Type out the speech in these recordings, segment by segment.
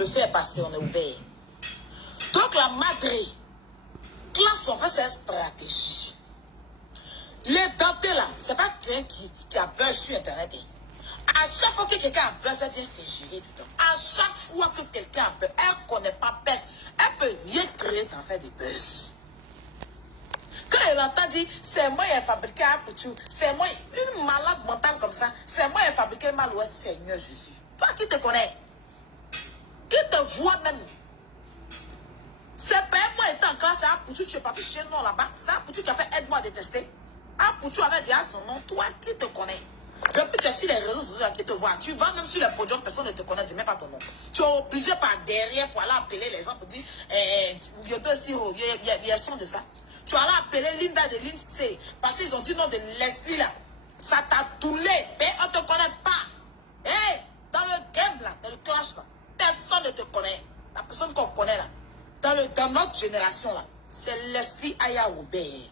Le feu est passé, on est ouvert. Donc la madre, classe en fait, c'est une stratégie. Les dentés là, c'est pas quelqu'un qui a buzz sur internet. À chaque fois que quelqu'un a buzz, elle vient s'ingérer dedans. À chaque fois que quelqu'un a buzz, elle ne connaît pas buzz. Elle peut rien créer d'en faire des buzz. Quand elle entend dire, c'est moi qui ai fabriqué un petit, c'est moi, une malade mentale comme ça, c'est moi qui ai fabriqué mal, ouais, Seigneur Jésus. Toi qui te connais, qui te voit même. C'est pas moi étant en classe, c'est un poutou, tu es parti chez nous là-bas, c'est un poutou qui a fait aide-moi à détester. Un poutou avait dit à son nom, toi qui te connais. Depuis que si les réseaux sociaux qui te voient, tu vas même sur les podiums, personne ne te connaît, dis même pas ton nom. Tu es obligé par derrière pour aller appeler les gens pour dire, il y a son de ça. Tu vas aller appeler Linda de Lindsay, parce qu'ils ont dit non de Leslie là. Ça t'a toulé, mais on ne te connaît pas. Hey, dans le game là, dans le clash là, personne ne te connaît. La personne qu'on connaît là, dans notre génération là, c'est Leslie Aya Robert.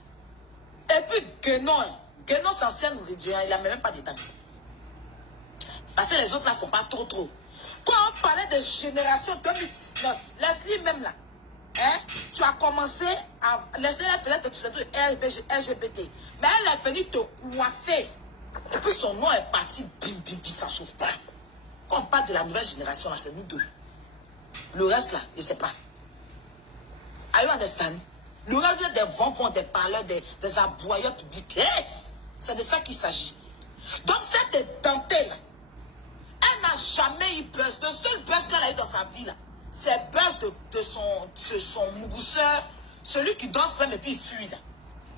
Et puis Guénon, Guénon c'est ancien nourriture, il n'a même pas d'état. Parce que les autres là font pas trop. Quand on parlait de génération 2019, Leslie même là, hein, tu as commencé à... Leslie elle faisait de tout ça, LGBT. Mais elle est venue te coiffer. Et puis son nom est parti, bim, ça chauffe pas. Quand on parle de la nouvelle génération là, c'est nous deux. Le reste là, je ne sais pas. Are you understand? Le reste des vents, des parleurs, des aboyeurs publics. Hey, c'est de ça qu'il s'agit. Donc cette dentelle, elle n'a jamais eu buzz. Le seul buzz qu'elle a eu dans sa vie là, c'est buzz de son mougousseur, celui qui danse même et puis il fuit là.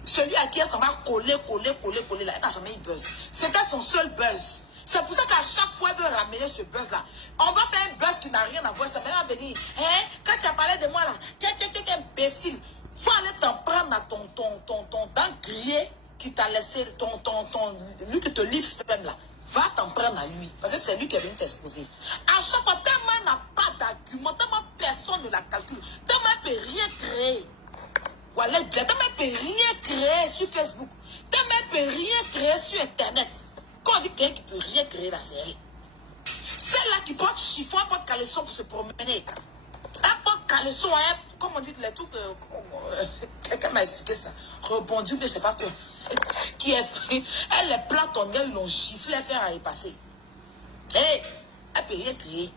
Celui à qui elle s'en va coller là, elle n'a jamais eu buzz. C'était son seul buzz. C'est pour ça qu'à chaque fois, elle veut ramener ce buzz-là. On va faire un buzz qui n'a rien à voir. Ça va venir. Hein? Quand tu as parlé de moi, là, quelqu'un imbécile, faut aller t'en prendre à ton grillé qui t'a laissé, lui qui te livre sperme là. Va t'en prendre à lui. Parce que c'est lui qui est venu t'exposer. À chaque fois, tellement elle n'a pas d'argument, tellement personne ne la calcule, tellement elle ne peut rien créer. Voilà, tellement elle ne peut rien créer sur Facebook, tellement elle ne peut rien créer sur Internet. Quand on dit quelqu'un qui ne peut rien créer, là, c'est elle. Celle-là qui porte chiffon, elle porte caleçon pour se promener. Elle porte caleçon, elle, comme on dit, les trucs, quelqu'un m'a expliqué ça. Rebondi, mais c'est pas quoi. Qui est, elle, les platonniers, ils l'ont giflé, elle fait à y passer. Et elle ne peut rien créer.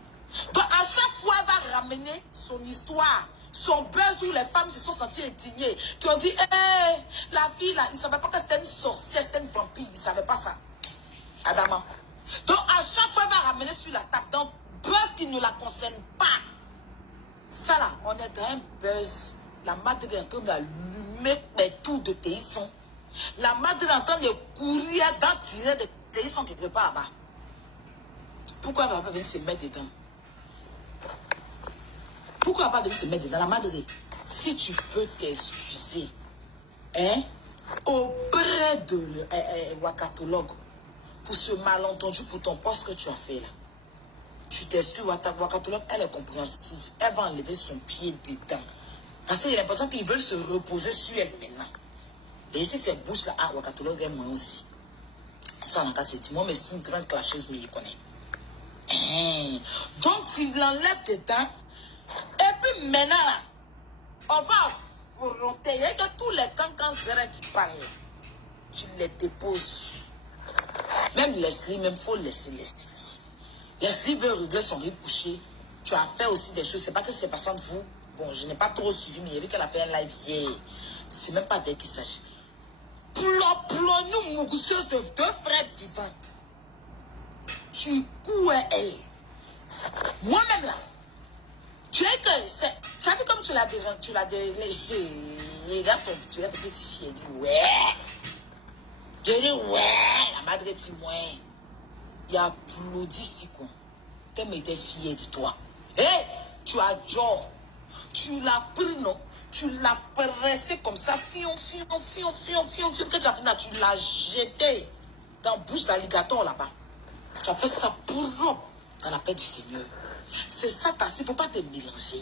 Donc, à chaque fois, elle va ramener son histoire, son buzz où les femmes se sont senties indignées, qui ont dit, hé, la fille, là, ils ne savaient pas que c'était une sorcière, c'était une vampire, ils ne savaient pas ça. Adamant. Donc, à chaque fois, elle va ramener sur la table. Donc, buzz qui ne la concerne pas. Ça, là, on est dans un buzz. La madre est en train d'allumer des tours de Téisson. La madre est en train de courir, d'en tirer de Téisson quelque part là-bas. Pourquoi elle ne va pas venir se mettre dedans? Pourquoi elle ne va pas venir se mettre dedans? La madre, si tu peux t'excuser, hein, auprès de wakatologue, pour ce malentendu, pour ton poste que tu as fait là. Tu t'excuses, wakatologue, elle est compréhensive. Elle va enlever son pied dedans. Parce qu'il y a l'impression qu'ils veulent se reposer sur elle maintenant. Et ici, cette bouche-là, ah, wakatologue est moi aussi. Ça, on a qu'à se dire, moi, mais c'est une grande clasheuse, mais il connaît. Donc, tu l'enlèves dedans. Et puis maintenant, là, on va affronter. Il y a que tous les cancans qui parlent. Tu les déposes. Même Leslie, même faut laisser Leslie. Leslie veut régler son riz couché. Tu as fait aussi des choses. C'est pas que c'est passant de vous. Bon, je n'ai pas trop suivi, mais il y a vu qu'elle a fait un live hier. C'est même pas d'elle qu'il s'agit. Plons-nous, mougousseuses de deux frères vivants. Tu cours à elle. Moi-même là. Tu es que. Tu as vu comme tu l'as regarde ton petit fier. Il dit ouais. Je dis ouais. La madre dit ouais. Il a applaudi si con. Qu'elle était fière de toi. Hé, tu as genre. Tu l'as pris, non? Tu l'as pressé comme ça. Fion. Que tu as fait là, tu l'as jeté dans la bouche d'alligator là-bas. Tu as fait ça pour dans la paix du Seigneur. C'est ça, il ne faut pas te mélanger.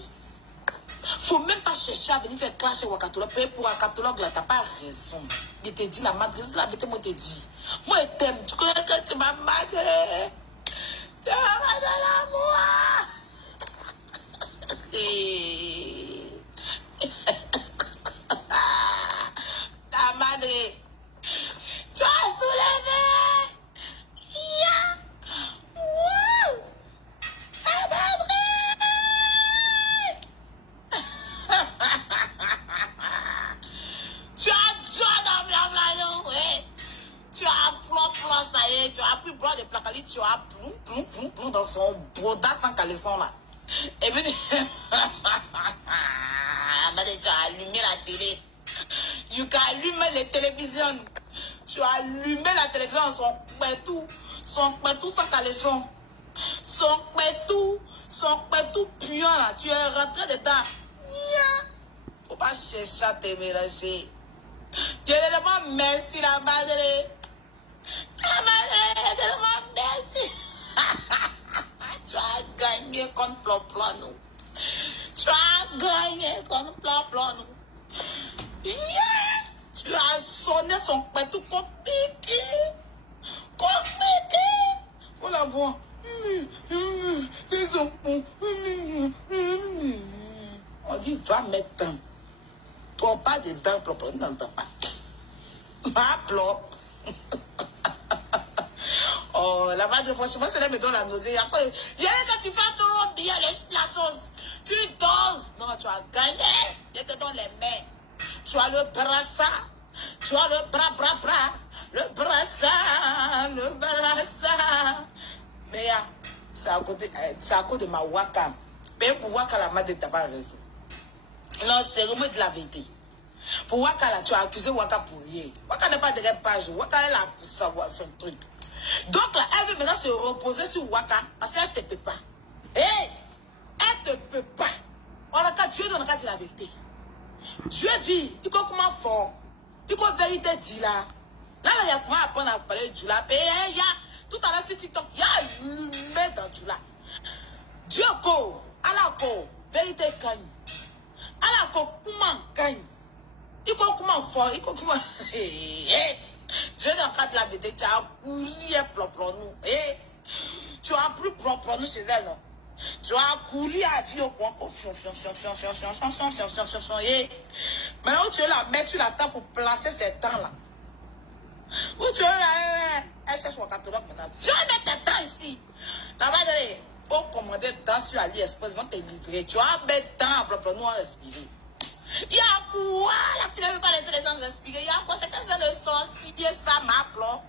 Il ne faut même pas chercher à venir faire clasher wakatologue. Pour wakatologue, là, tu n'as pas raison. Il te dit, la madre, c'est la vérité, moi, je te dis. Moi, je t'aime. Tu connais que tu m'as madre. Tu m'as madre l'amour. sans caleçon là. Et puis, tu as allumé la télé. Tu as allumé les télévisions. Tu as allumé la télévision, son pétou sans caleçon. Son pétou puant là. Tu es rentré dedans. Faut pas chercher à te mélanger. Dieu te demande merci la madre. La madre te demande merci. Tu as gagné contre Ploplonou. Tu as gagné contre Ploplonou. Tu as sonné son pétou compliqué. Faut la voir. Les enfants. On dit va mettre temps. Toi pas de dents propres, on n'entend pas. Ma plop. Oh, la base, franchement, c'est là me donne la nausée. Après, il y a quand tu fais trop bien la chose. Tu doses. Non, tu as gagné. Je te donne les mains. Tu as le brassard. Tu as le bras. Le brassard. Mais c'est à cause de ma waka. Mais pour waka, la madre t'as pas raison. Non, c'est vraiment de la vérité. Pour waka, là, tu as accusé waka pour rien. Waka n'est pas de page. Waka est là pour savoir son truc. Donc là, elle veut maintenant se reposer sur waka parce qu'elle ne te peut pas. Hé! Elle ne te peut pas. On a qu'à Dieu, on a qu'à dire la vérité. Dieu dit, il faut comment fort. Il faut vérité dit là. Là, il y a comment apprendre à parler de Dieu là. Il y a tout à l'heure sur TikTok, il y a l'humain dans Dieu là. Dieu ko, ala ko, vérité gagne. Ala ko, comment gagne. Il faut comment fort, il faut comment. Dieu dans le cadre de la vérité, tu as couru Ploplonou. Tu as pris Ploplonou chez elle, non? Tu as couru à vie au point pour maintenant, où tu es là, mais tu l'attends pour placer ces temps là. Où tu es là, elle cherche mon catalogue maintenant. Viens mettre tes temps ici. Là-bas, il faut commander temps sur AliExpress, ils vont te livrer. Tu as mettre temps à Ploplonou à respirer. Il y a quoi? La fille ne veut pas laisser les gens respirer. Il y a quoi? C'est qu'un genre de sorcier, ça, ma plop.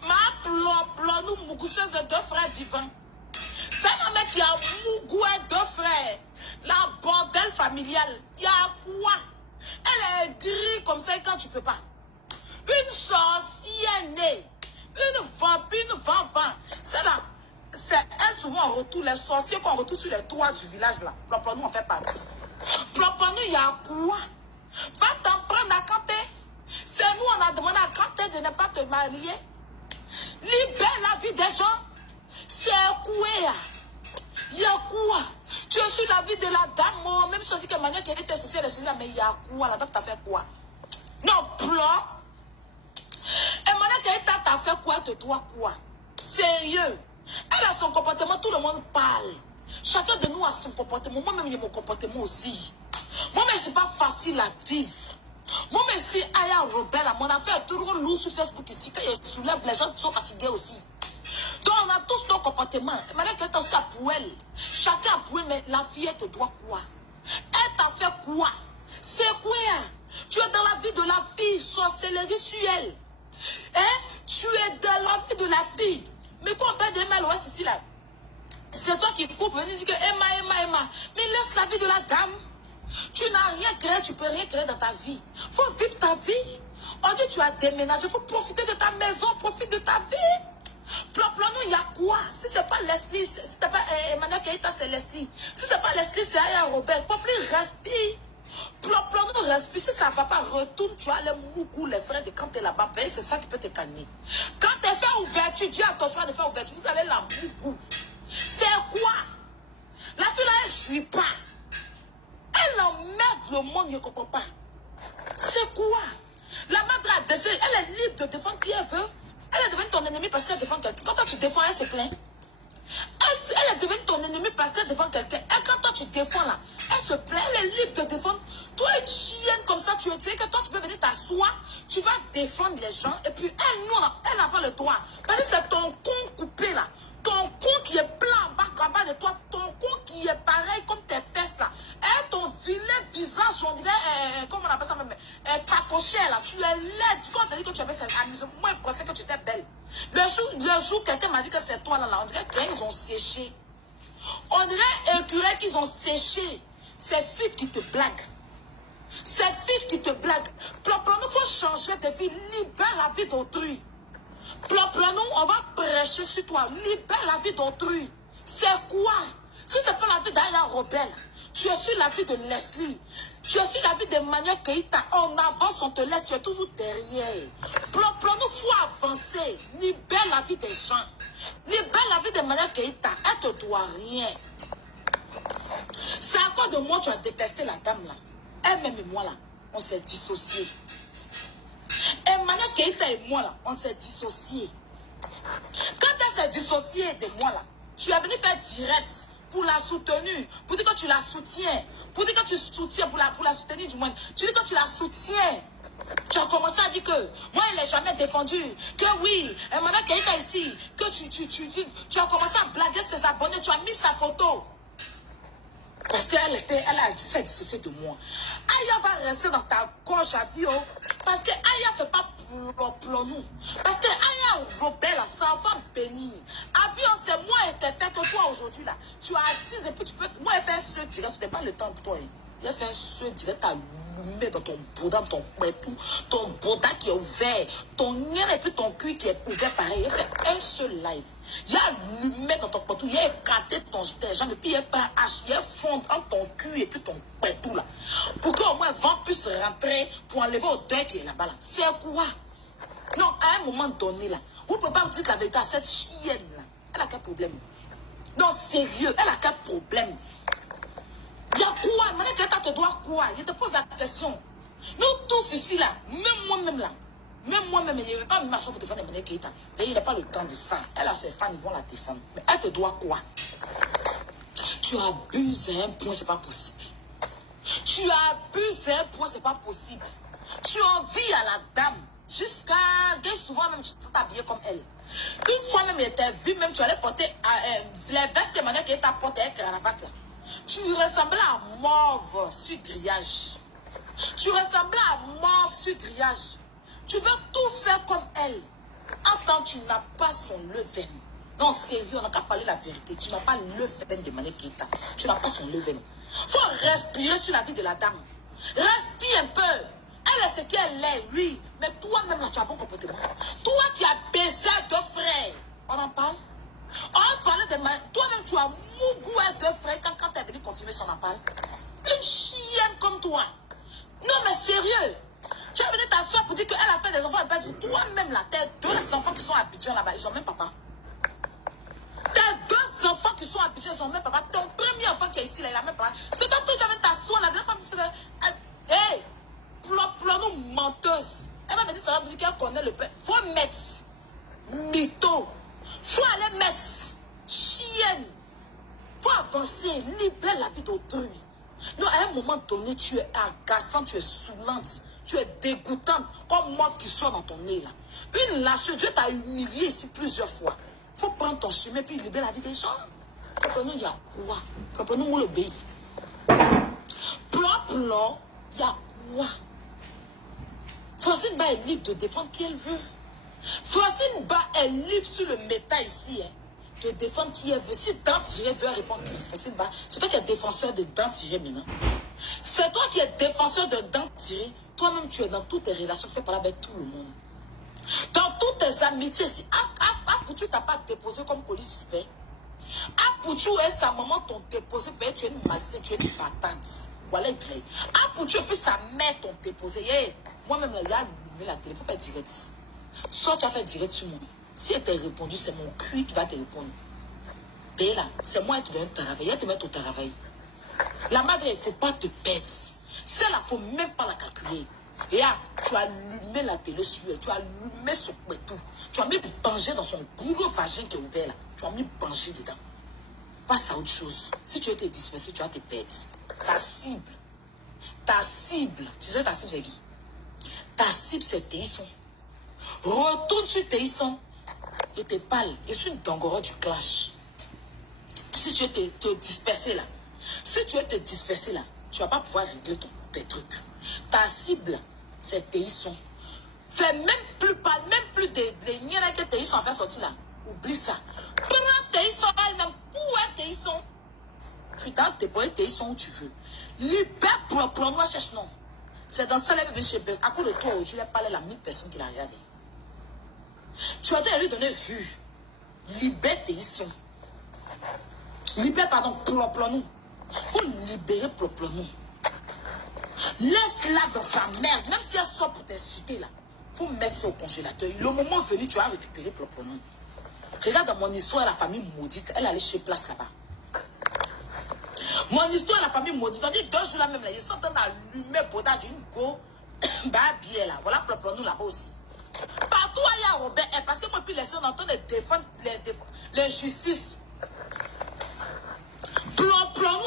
Ma plop, nous, mougousseuses de deux frères vivants. C'est un mec qui a mougoué deux frères. La bordel familiale. Il y a quoi? Elle est grise comme ça quand tu peux pas. Une sorcière née. Une vampire, c'est là. C'est elle souvent en retour. Les sorciers qu'on retrouve sur les toits du village là. Plop, nous en fait partie. Ploplonou, il y a quoi? Va t'en prendre à Kanté. C'est nous, on a demandé à Kanté de ne pas te marier. Libère la vie des gens. C'est quoi? Il y a quoi? Tu es sur la vie de la dame, même si on dit que manière qui était associée à la mais il y a quoi? La dame t'a fait quoi? Non, Plop. Et manière qui t'a fait quoi? Te doit quoi? Sérieux. Elle a son comportement, tout le monde parle. Chacun de nous a son comportement. Moi-même, j'ai mon comportement aussi. Moi-même, c'est pas facile à vivre. Moi-même, si Aya rebelle, mon affaire est toujours lourd sur Facebook ici. Quand je soulève, les gens sont fatigués aussi. Donc, on a tous nos comportements. Maintenant qu'elle est aussi à Pouelle. Chacun a Pouelle, mais la fille, elle te doit quoi? Elle t'a fait quoi? C'est quoi? Tu es dans la vie de la fille, sorcellerie sur elle. Hein? Tu es dans la vie de la fille. Mais quand on parle de MLOS ici, là, c'est toi qui coupe, venez dire que Emma. Mais laisse la vie de la dame. Tu n'as rien créé, tu peux rien créer dans ta vie. Faut vivre ta vie. On dit tu as déménagé, faut profiter de ta maison, profite de ta vie. Ploplonou, il y a quoi? Si c'est pas Leslie, si c'est pas Emmanuel Keita, c'est Leslie. Si c'est pas Leslie, c'est Aya Robert. Ploplonou, respire. Ploplonou, respire. Si ça va pas, retourne, tu as les mougou, les frères de quand tu es là-bas. C'est ça qui peut te calmer. Quand tu fais ouverture, dis à ton frère de faire ouverture, vous allez la mougou. C'est quoi? La fille là, elle ne suit pas. Elle emmerde le monde, je ne comprends pas. C'est quoi? La madre a décidé, elle est libre de défendre qui elle veut. Elle est devenue ton ennemi parce qu'elle défend quelqu'un. Quand toi tu défends, elle se plaint. Elle est devenue ton ennemi parce qu'elle défend quelqu'un. Et quand toi tu défends là, elle se plaint, elle est libre de défendre. Toi, une chienne comme ça, tu sais que toi tu peux venir t'asseoir, tu vas défendre les gens. Et puis elle, nous, elle n'a pas le droit. Parce que c'est ton con coupé là. Ton con qui est plein en bas de toi. Ton con qui est pareil comme tes fesses là. Et ton vilain visage, on dirait, comment on appelle ça même, facoché là. Tu es laide. Quand on t'a dit que tu avais cet amusement, moi je pensais que tu étais belle. Le jour quelqu'un m'a dit que c'est toi là, on dirait qu'ils ont séché. On dirait écureuils qu'ils ont séché. Ces filles qui te blaguent. Ces filles qui te blaguent. Plan-nous, il faut changer tes filles. Libère la vie d'autrui. Plan-nous, on va prêcher sur toi. Libère la vie d'autrui. C'est quoi? Si ce n'est pas la vie d'Aya Rebelle, tu es sur la vie de Leslie. Tu es sur la vie de Mania Keita. On avance, on te laisse, tu es toujours derrière. Plan-nous, il faut avancer. Libère la vie des gens. Libère la vie de Mania Keita. Elle ne te doit rien. C'est à quoi de moi tu as détesté la dame là? Elle-même et moi là, on s'est dissociés. Et Mania Keita et moi là, on s'est dissociés. Quand elle s'est dissociée de moi là, tu es venu faire direct pour la soutenir, pour dire que tu la soutiens, pour dire que tu soutiens, pour la soutenir du moins. Tu dis que tu la soutiens. Tu as commencé à dire que moi, elle n'est jamais défendue. Que oui, Mania Keita ici, que tu as commencé à blaguer ses abonnés, tu as mis sa photo. Parce qu'elle a s'est dissociée de moi. Aya va rester dans ta gorge à vie. Parce que Aya ne fait pas pour nous. Parce que Aya rebelle, c'est un enfant béni. Avion, c'est moi et t'es fait que toi aujourd'hui là. Tu as assise et puis tu peux. Moi, elle fait un seul direct. Tu n'as pas le temps pour toi. Elle fait un seul direct à allumer dans ton boudin, ton pétou, ton boudin qui est ouvert, ton nien et puis ton cul qui est ouvert pareil. Elle fait un seul live. Il y a allumé dans ton pétou, il y a écarté tes jambes et puis il y a pas hache, il y a fond entre ton cul et puis ton pétou là. Pour qu'au moins vent puisse rentrer pour enlever au deuil qui est là-bas là. C'est quoi? Non, à un moment donné là, vous ne pouvez pas me dire la vérité à cette chienne là. Elle a quel problème? Non, sérieux, elle a quel problème? Il y a quoi? Mania Keita te doit quoi? Je te pose la question. Nous tous ici là, même moi-même là, même moi-même, je ne vais pas me marcher pour défendre Mania Keita. Et il n'a pas le temps de ça. Elle a ses fans, ils vont la défendre. Mais elle te doit quoi? Tu abuses à un point, c'est pas possible. Tu abuses à un point, c'est pas possible. Tu envies à la dame. Jusqu'à souvent même tu t'habillais comme elle. Une fois même, il était vu, même tu allais porter les vestes que Mania Keita porte avec cravate là. Tu ressemblais à mauve sur grillage. Tu ressemblais à mauve sur grillage. Tu veux tout faire comme elle. Attends, tu n'as pas son levain. Non, sérieux, on n'a qu'à parler la vérité. Tu n'as pas le levain de Mania Keita. Tu n'as pas son levain. Il faut respirer sur la vie de la dame. Respire un peu. Elle est ce qu'elle est, oui. Mais toi-même, là, tu as bon comportement. Toi qui as baisé deux frères. On en parle? On parlait de toi-même, tu as mougou à deux frères quand tu es venu confirmer son appel. Une chienne comme toi. Non, mais sérieux. Tu as venu ta soeur pour dire qu'elle a fait des enfants. Toi-même, là, tes deux enfants qui sont à Abidjan là-bas, ils ont même papa. Tes deux enfants qui sont à Abidjan, ils ont même papa. Ton premier enfant qui est ici, là, il a même papa. C'est toi, tu avais ta soeur, la dernière fois. Hé, pleure-nous menteuse. Elle va venir, ça va me dire qu'elle connaît le père. Faut mettre. Mytho. Faut aller mettre. Chienne. Faut avancer. Libère la vie d'autrui. Non, à un moment donné, tu es agaçante, tu es saoulante, tu es dégoûtante, comme moi qui sort dans ton nez là. Une lâcheuse, Dieu t'a humilié ici plusieurs fois. Faut prendre ton chemin puis libérer la vie des gens. Comprenez-nous, il y a quoi? Comprenez-nous, le pays. Plan, il y a quoi? Francine Ba est libre de défendre qui elle veut. Francine Ba est libre sur le méta ici, hein, de défendre qui elle veut. Si Dantiré veut répondre, Francine Ba, c'est toi qui es défenseur de Dantiré maintenant. C'est toi qui es défenseur de Dantiré. Toi-même, tu es dans toutes tes relations faites par là avec tout le monde. Dans toutes tes amitiés, si Apoutou t'a pas déposé comme colis suspect, Apoutou et sa maman t'ont déposé, tu es une malsaine, tu es une patate. Voilà, Apoutou et puis sa mère t'ont déposé. Hey, moi-même, là, il y a allumé la télé, il faut faire direct. Soit tu as fait direct sur moi. Si elle t'a répondu, c'est mon cul qui va te répondre. Mais là, c'est moi qui dois te travailler. Elle te met au travail. La madre, il ne faut pas te perdre. Celle-là, il ne faut même pas la calculer. Et là, tu as allumé la télé sur elle. Tu as allumé son pétou. Tu as mis Banger dans son gros vagin qui est ouvert là. Tu as mis Banger dedans. Passe à autre chose. Si tu veux te disperser, tu vas te perdre. Ta cible. Tu sais ta cible, c'est qui? Ta cible, c'est Téisson. Retourne sur Téisson et te parle. Je suis une dongoro du clash. Si tu veux te disperser là, tu ne vas pas pouvoir régler tes trucs. Ta cible, c'est Téisson. Fais même plus des niais que Téisson a fait sortir là. Oublie ça. Prends Téisson elle-même. Où est Téisson? fuis, dans tes poètes, ils sont où tu veux. Libère pour nous, cherche non. C'est dans ça, elle vient chez Bess. À cause de toi, tu lui as parlé à 1000 personnes qui l'ont regardé. Tu as dû lui donner vue. Libère tes sons. Libère, pardon, nous. Il faut libérer nous. Laisse-la dans sa merde. Même si elle sort pour t'insulter là. Il faut mettre ça au congélateur. Le moment venu, tu vas récupérer nous. Regarde dans mon histoire, la famille maudite, elle allait chez Place là-bas. Mon histoire, la famille maudite, on dit 2 jours là même là, ils sont en train d'allumer Boda d'une go, bah bien là, voilà, nous là-bas aussi. Partout il y a Robert, parce que moi puis les gens entendent défendre l'injustice. Nous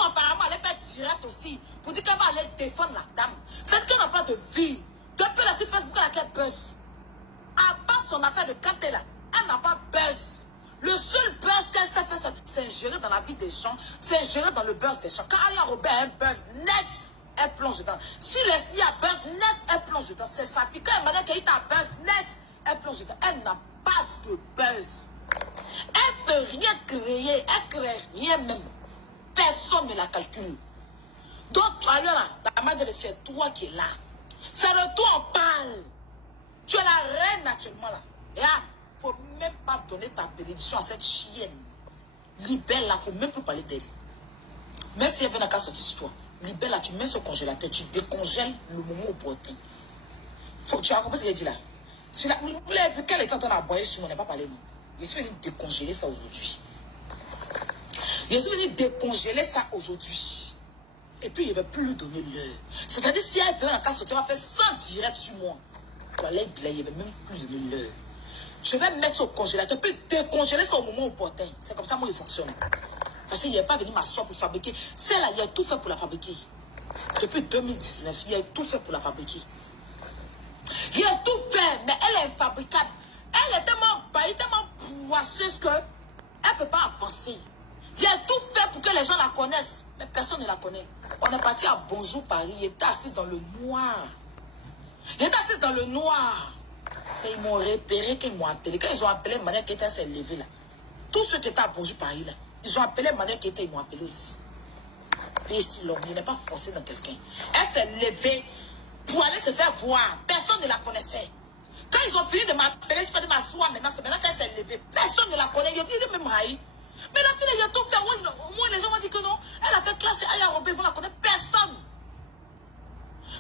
apparemment, elle fait direct aussi, pour dire qu'elle va aller défendre la dame. C'est qu'elle n'a pas de vie. Depuis la sur Facebook, elle a qu'elle buzz. À part son affaire de Kanté là, elle n'a pas buzz. Le seul buzz qu'elle s'est fait, c'est ingérer dans la vie des gens, c'est ingérer dans le buzz des gens. Quand Aya Robert a un buzz net, elle plonge dedans. Si Leslie a buzz net, elle plonge dedans. C'est sa fille. Quand Emmanuel Keïta a buzz net, elle plonge dedans. Elle n'a pas de buzz. Elle ne peut rien créer, elle ne crée rien même. Personne ne la calcule. Donc, alors là, la madre, c'est toi qui es là. C'est de toi on parle. Tu es la reine actuellement là. Et là, il ne faut même pas donner ta bénédiction à cette chienne. Libère là, il ne faut même plus parler d'elle. Même si elle vient à sortir sur toi, libère là, tu mets sur le congélateur, tu décongèles le moment opportun. Tu as compris ce qu'elle dit là? Vous l'avez vu qu'elle est en train d'aboyer sur moi, on n'a pas parlé non. Je suis venu décongeler ça aujourd'hui. Je suis venu décongeler ça aujourd'hui. Et puis, il ne va plus lui donner l'heure. C'est-à-dire, si elle veut en sortir, elle va faire 100 directs sur moi. Voilà, il ne va même plus donner l'heure. Je vais mettre ça au congélateur, puis décongeler ça au moment opportun. C'est comme ça, moi, il fonctionne. Parce qu'il n'est pas venu m'asseoir pour fabriquer. Celle-là, il a tout fait pour la fabriquer. Depuis 2019, il a tout fait pour la fabriquer. Il a tout fait, mais elle est infabricable. Elle est tellement poisseuse qu'elle ne peut pas avancer. Il a tout fait pour que les gens la connaissent, mais personne ne la connaît. On est parti à Bonjour Paris, il était assis dans le noir. Il était assis dans le noir. Et ils m'ont repéré, qu'ils m'ont appelé. Quand ils ont appelé, Mania Keïta s'est levé là. Tous ceux qui étaient à Bonjour Paris là, ils ont appelé Mania Keïta, ils m'ont appelé aussi. Et ici, l'homme, il n'est pas forcé dans quelqu'un. Elle s'est levée pour aller se faire voir. Personne ne la connaissait. Quand ils ont fini de m'appeler, je peux m'asseoir maintenant, c'est maintenant qu'elle s'est levée. Personne ne la connaît. Il dit même Haï. Mais la fille, il a tout fait. Au moins, les gens m'ont dit que non. Elle a fait clash Aya Robert, vous la connaissez. Personne.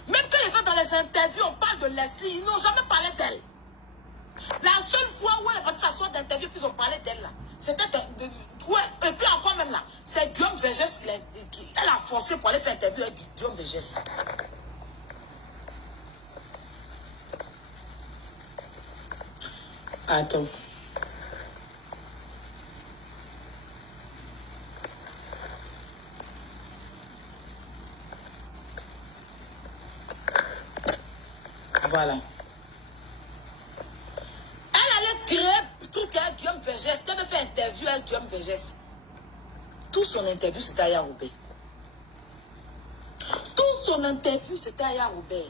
Même quand ils vont dans les interviews, on parle de Leslie, ils n'ont jamais parlé d'elle. La seule fois où elle est partie s'asseoir d'interview, puis ils ont parlé d'elle là. C'était ouais, et puis encore même là, c'est Guillaume Vergès qui elle a forcé pour aller faire interview avec Guillaume Vergès. Attends. Voilà. Elle allait créer truc avec Guillaume Vergès. Elle avait fait interview avec Guillaume Vergès. Tout son interview, c'était Aya Robert. Tout son interview, c'était Aya Robert.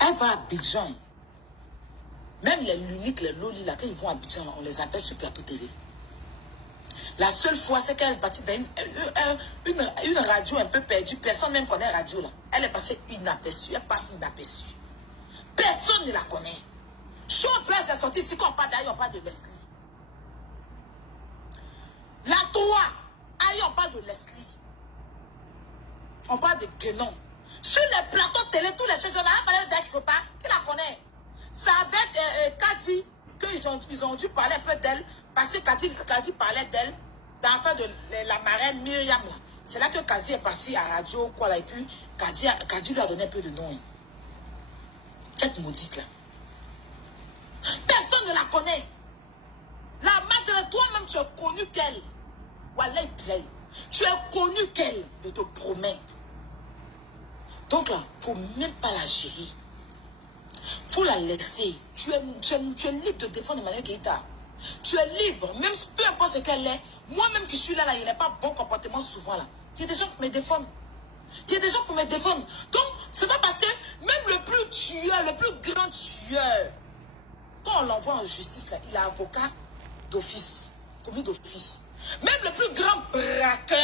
Elle va à Abidjan. Même les luniques, les lolis, là, quand ils vont à Abidjan, on les appelle sur plateau télé. La seule fois, c'est qu'elle est partie dans une radio un peu perdue. Personne même connaît la radio, là. Elle est passée inaperçue. Elle passe inaperçue. Personne ne la connaît. Showbuzz est sorti ici, qu'on parle d'ailleurs, on parle de Leslie. La 3, ailleurs, on parle de Leslie. On parle de Guénon. Sur les plateaux télé, tous les choses, on a parlé d'elle qui ne peut pas. Qui la connaît? C'est avec Kadi qu'ils ont dû parler un peu d'elle. Parce que Kadi parlait d'elle dans l'affaire de la marraine Myriam. C'est là que Kadi est parti à radio. Quoi, là, et puis Kadi lui a donné un peu de nom. Hein. Cette maudite là. Personne ne la connaît. La madre, toi-même, tu es connu qu'elle. Wallah, tu es connu qu'elle. Je te promets. Donc là, il ne faut même pas la gérer. Il faut la laisser. Tu es libre de défendre Emmanuel Keïta. Tu es libre. Même si peu importe ce qu'elle est. Moi-même qui suis là, il n'est pas bon comportement souvent là. Il y a des gens qui me défendent. Il y a des gens pour me défendre. Donc, c'est pas parce que même le plus tueur, le plus grand tueur, quand on l'envoie en justice, là, il est avocat d'office, commis d'office. Même le plus grand braqueur,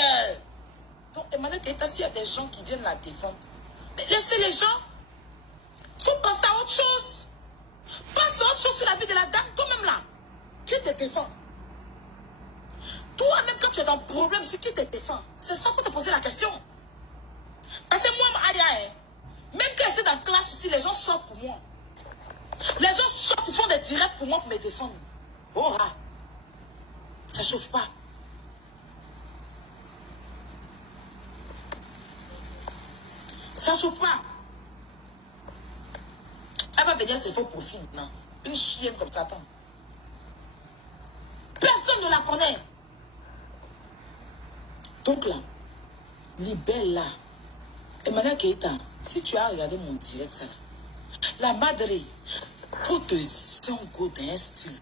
déteste, il y a des gens qui viennent la défendre. Mais laissez les gens. Tu penses à autre chose. Pense à autre chose sur la vie de la dame, toi-même là. Qui te défend? Toi-même, quand tu es dans le problème, c'est qui te défend? C'est ça qu'il faut te poser la question. Parce que moi, Adia, même quand c'est dans le clash ici, les gens sortent pour moi. Les gens sortent, ils font des directs pour moi pour me défendre. Oh, ah. Ça chauffe pas. Ça chauffe pas. Elle va venir se faire profil maintenant. Une chienne comme ça, attends. Personne ne la connaît. Donc là, Libelle là, Emmanuel Keita, si tu as regardé mon direct, ça, la madre, faut te sango d'un style.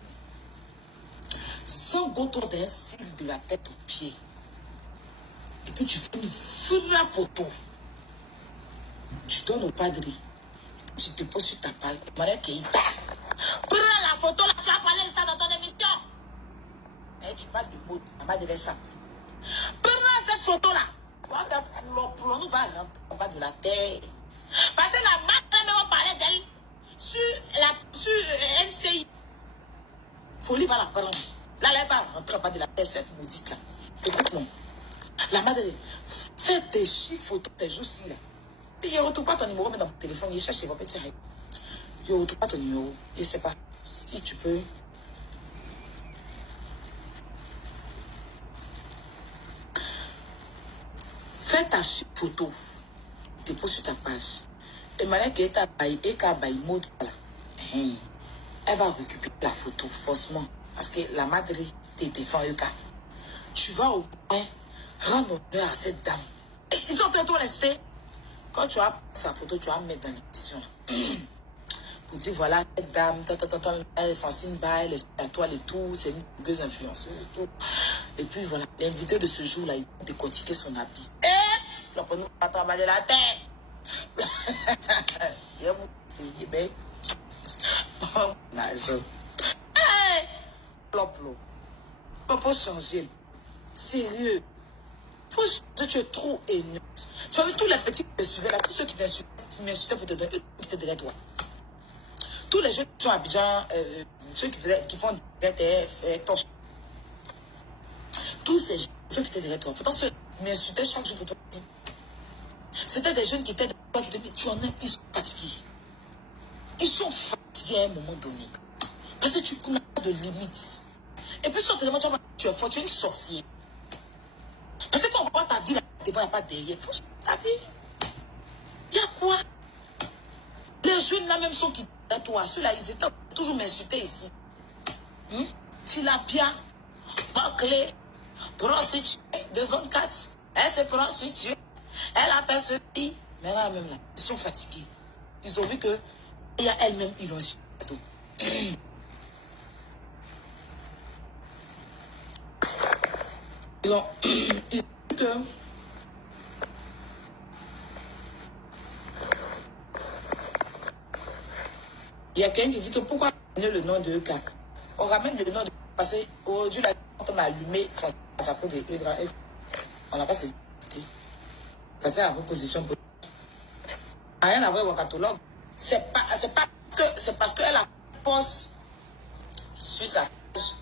Sango d'un style de la tête aux pieds. Et puis tu fais une vraie photo. Tu donnes au padre. Tu te poses sur ta page. Emmanuel Keita. Prends la photo là, tu as parlé de ça dans ton émission. Mais tu parles de mode, la madre est ça. Prends cette photo là. Tu vas faire pour nous va rentrer en bas de la terre. Parce que la madre même on parlait d'elle sur NCI. Folie va la prendre. Là, elle va rentrer en bas de la terre, cette maudite là. Écoute-moi. La madre, fais tes chiffres photos, tes jours-ci là. Et il ne retrouve pas ton numéro, mais dans mon téléphone, il cherche, il va petit. Il ne retrouve pas ton numéro. Je ne sais pas si tu peux. Fais ta photo. Dépose sur ta page. Et maintenant qu'elle t'a baillé, et qu'elle a baillé mode, voilà. Elle va récupérer la photo, forcément. Parce que la madre te défend, tu vas au moins rendre honneur à cette dame. Et ils ont tellement resté. Quand tu as sa photo, tu vas mettre dans l'émission. Pour dire, voilà, cette dame, elle est Francine Ba, elle est sur la toile et tout, c'est une blogueuse influenceuse et tout. Et puis voilà, l'invité de ce jour-là, il a décortiqué son habit. Et là, pour nous, on va travailler la terre. Il y a beaucoup de mais. Oh, nage. Plop-plop. Faut changer. Sérieux. Faut changer, tu es trop haineux. Tu as vu tous les petits qui te suivaient là, tous ceux qui m'insultaient pour te donner, qui te disaient toi. Tous les jeunes qui sont à Abidjan, ceux qui font des TF, torche. Tous ces jeunes, ceux qui te disaient toi. Pourtant, ceux qui m'insultaient chaque jour pour toi. C'était des jeunes qui étaient toi qui te disaient, tu en es, ils sont fatigués. Ils sont fatigués à un moment donné. Parce que tu n'as pas de limites. Et puis, certainement, tu es fort, tu es une sorcière. Parce que quand on voit ta vie là, il n'y a pas derrière. Faut ta vie. Il y a quoi? Les jeunes là même sont qui à toi. Ceux-là, ils étaient toujours m'insulter ici. Tilapia, Baclé, prostituée de zone 4. Elle s'est prostituée. Elle a fait ceci. Mais là même là, ils sont fatigués. Ils ont vu que il y a elle-même, ils l'ont insulté. Ils ont vu que il y a quelqu'un qui dit que pourquoi ramener le nom de EK? On ramène le nom de parce qu'aujourd'hui, quand on a allumé sa peau de E, on n'a pas cette parce que la proposition pour rien à voir avec Wakatolog. C'est parce qu'elle a poste sur sa page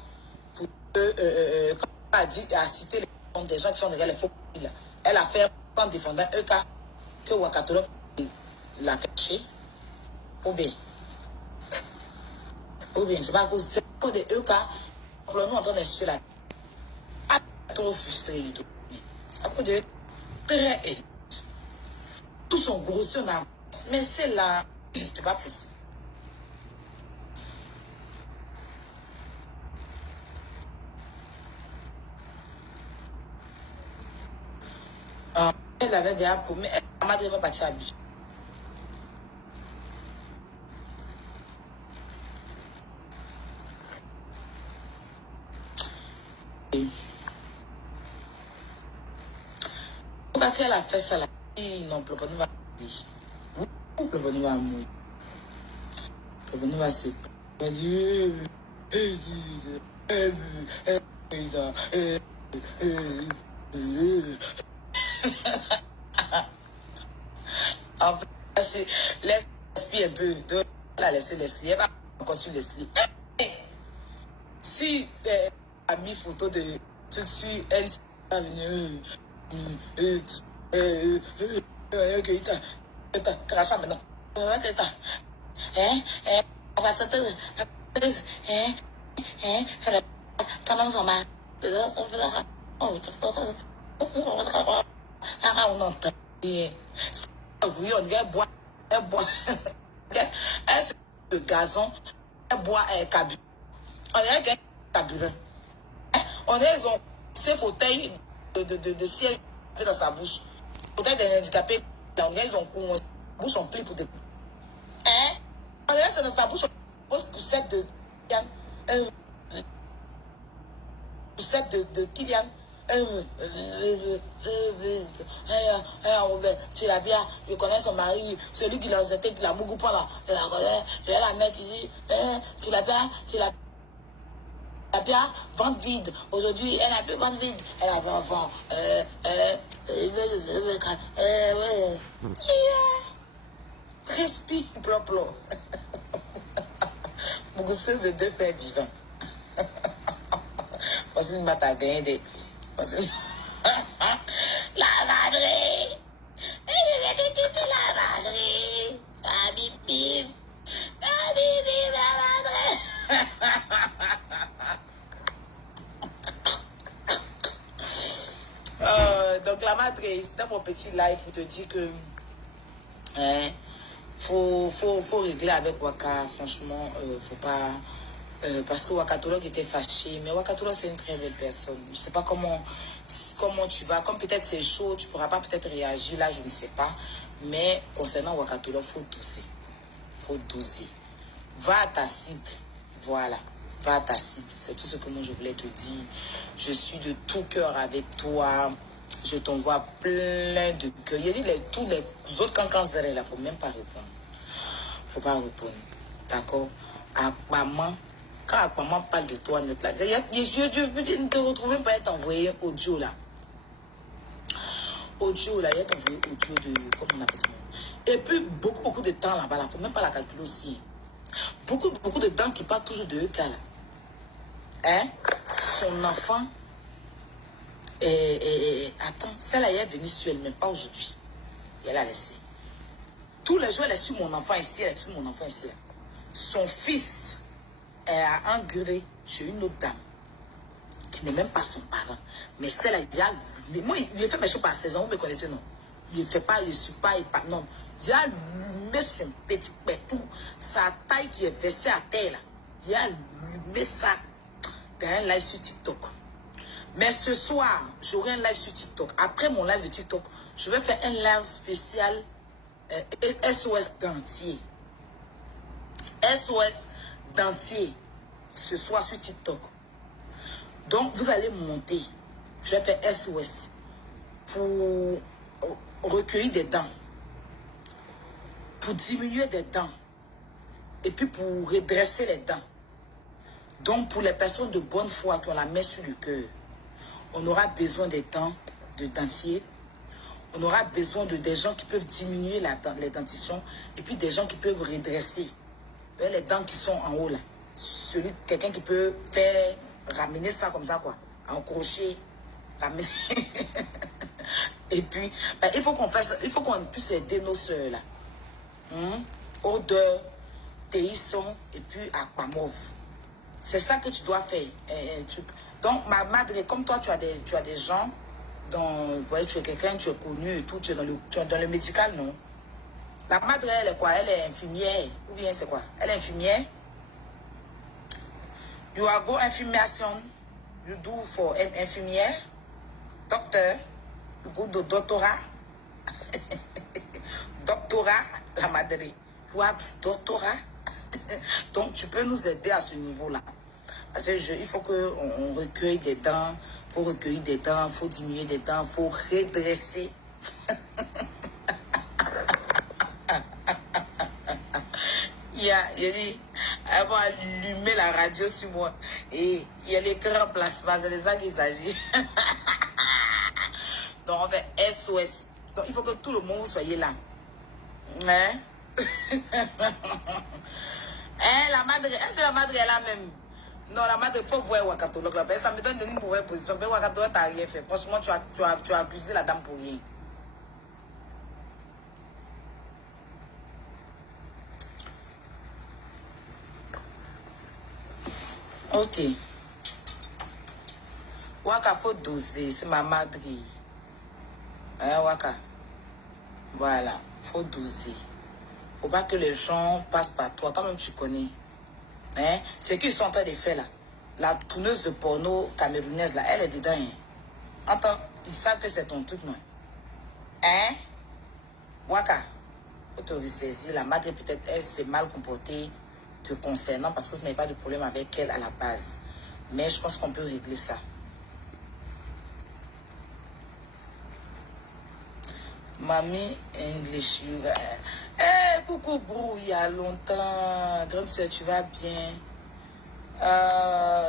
pour quand elle a cité les noms des gens qui sont derrière les faux profils. Elle a fait en défendant EK que Wakatolog l'a caché. Ou bien, c'est pas à cause de EK. Pour nous, en train d'insulter la trop frustré. C'est à cause de très élevé. Tout son grossier en avance. Mais c'est là, c'est pas possible. Elle avait déjà promis, elle m'a dit qu'elle va partir à Abidjan. En tout cas, si elle a fait ça là, non, Ploponu va mourir. Oui, Ploponu va mourir. Ploponu va se... Elle dit... En fait, laisse un peu. De la laisser Leslie. Elle va encore sur Leslie. Si a mis photo de truc sur elle, va venir. Cracha maintenant. On va sauter. Ton nom s'en va. On entend. Oui, on dirait boire. Elle boit. Elle se le gazon. Elle boit un carburant. On dirait qu'elle carburant. On dirait qu'ils ont ces fauteuils de siège dans sa bouche. Fauteuil des handicapés. On dirait qu'ils ont bouche en pli pour des. On dirait que c'est dans sa bouche. On pose poussette de poussette de Kylian. Tu l'as bien, je connais son mari, celui qui l'a zété, qui l'a mougou pas là, je la connais, je vais la mettre ici, tu l'as bien, vente vide. Aujourd'hui, elle n'a plus vente vide, elle a enfant. Respire, plop. Mougou, c'est de deux pères vivants. Parce que m'a gagné des. La madre. Je vais te tuer la madre. Ah bip. Ah bip, la madre. Donc la madre, c'était mon petit live pour te dire que faut régler avec Waka. Franchement, faut pas. Parce que Wakatolo était fâché, mais Wakatolo c'est une très belle personne. Je ne sais pas comment tu vas, comme peut-être c'est chaud, tu ne pourras pas peut-être réagir là, je ne sais pas. Mais concernant Wakatolo, il faut doser. Va à ta cible, voilà, va à ta cible. C'est tout ce que moi je voulais te dire. Je suis de tout cœur avec toi. Je t'envoie plein de cœur. Il y a dit tous les autres cancans là, il ne faut même pas répondre. Il ne faut pas répondre. D'accord? À maman. Quand maman parle de toi, net là, je ne te retrouve pas être envoyé audio là. Audio là, il est envoyé audio de. Comment on appelle ça? Et puis, beaucoup de temps là-bas, il ne faut même pas la calculer aussi. Beaucoup de temps qui parle toujours de EK là. Hein? Son enfant. Attends, celle-là, elle est venue sur elle, même pas aujourd'hui. Et elle a laissé. Tous les jours, elle est sur mon enfant ici, elle est sur mon enfant ici là. Son fils. Elle a un gré chez une autre dame qui n'est même pas son parent. Mais celle-là, moi, il fait mes choses par 16 ans, vous me connaissez, non? Il ne fait pas, il ne suit pas, non. Il a allumé son petit pétou, sa taille qui est versée à terre, là. Il a allumé ça dans un live sur TikTok. Mais ce soir, j'aurai un live sur TikTok. Après mon live de TikTok, je vais faire un live spécial SOS dentier. SOS dentier ce soir sur TikTok. Donc vous allez monter. Je vais faire SOS pour recueillir des dents, pour diminuer des dents et puis pour redresser les dents. Donc pour les personnes de bonne foi qui ont la main sur le cœur, on aura besoin des dents de dentier. On aura besoin de des gens qui peuvent diminuer les dentitions et puis des gens qui peuvent redresser les dents qui sont en haut là. Quelqu'un qui peut faire ramener ça comme ça quoi, en crochet, ramener. Et puis il faut qu'on fasse, il faut qu'on puisse aider nos soeurs là. Odeur, Téisson et puis Aquamov. C'est ça que tu dois faire. Un truc. Donc ma madre, comme toi tu as des gens dont, vous voyez, tu es quelqu'un, tu es connu et tout, tu es dans le médical, non? La madre, elle est quoi? Elle est infirmière. Ou bien c'est quoi? Elle est infirmière. You are go infirmation. You do for infirmière. Docteur. You go do doctorat. Doctorat, la madre. You have doctorat. Donc, tu peux nous aider à ce niveau-là. Parce que il faut qu'on recueille des dents. Il faut recueillir des dents. Il faut diminuer des dents. Il faut redresser. Il a dit, elle va allumer la radio sur moi. Et il y a les grands placements, c'est de ça qu'il s'agit. Donc on fait SOS. Donc il faut que tout le monde soyez là. Hein? Hein, la madre, est-ce que la madre est la même? Non, la madre, il faut voir Wakatolog. Ça me donne une mauvaise position. Mais Wakatolog, t'as rien fait. Franchement, tu as accusé la dame pour rien. Ok. Waka, faut doser. C'est ma madre. Hein, Waka? Voilà. Faut doser. Faut pas que les gens passent par toi. Toi-même, tu connais. Hein? Ce qu'ils sont en train de faire là. La tourneuse de porno camerounaise là, elle est dedans. Hein? Attends, ils savent que c'est ton truc, non? Hein? Waka, faut te ressaisir. La madre peut-être elle s'est mal comportée te concernant parce que tu n'avais pas de problème avec elle à la base. Mais je pense qu'on peut régler ça. Mamie English, hey, coucou Brou, il y a longtemps. Grande soeur, tu vas bien?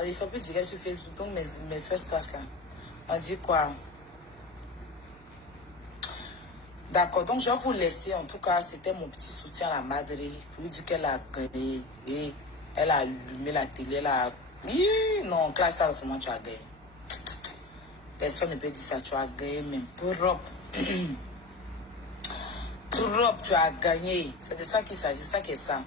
Il faut plus dire sur Facebook, donc mes first class là. On dit quoi? D'accord, donc je vais vous laisser. En tout cas, c'était mon petit soutien à la madre. Pour lui dire qu'elle a gagné. Et elle a allumé la télé. Elle a... Non, classe, ça, seulement tu as gagné. Personne ne peut dire ça. Tu as gagné, même propre. Propre, tu as gagné. C'est de ça qu'il s'agit. C'est ça qui est ça.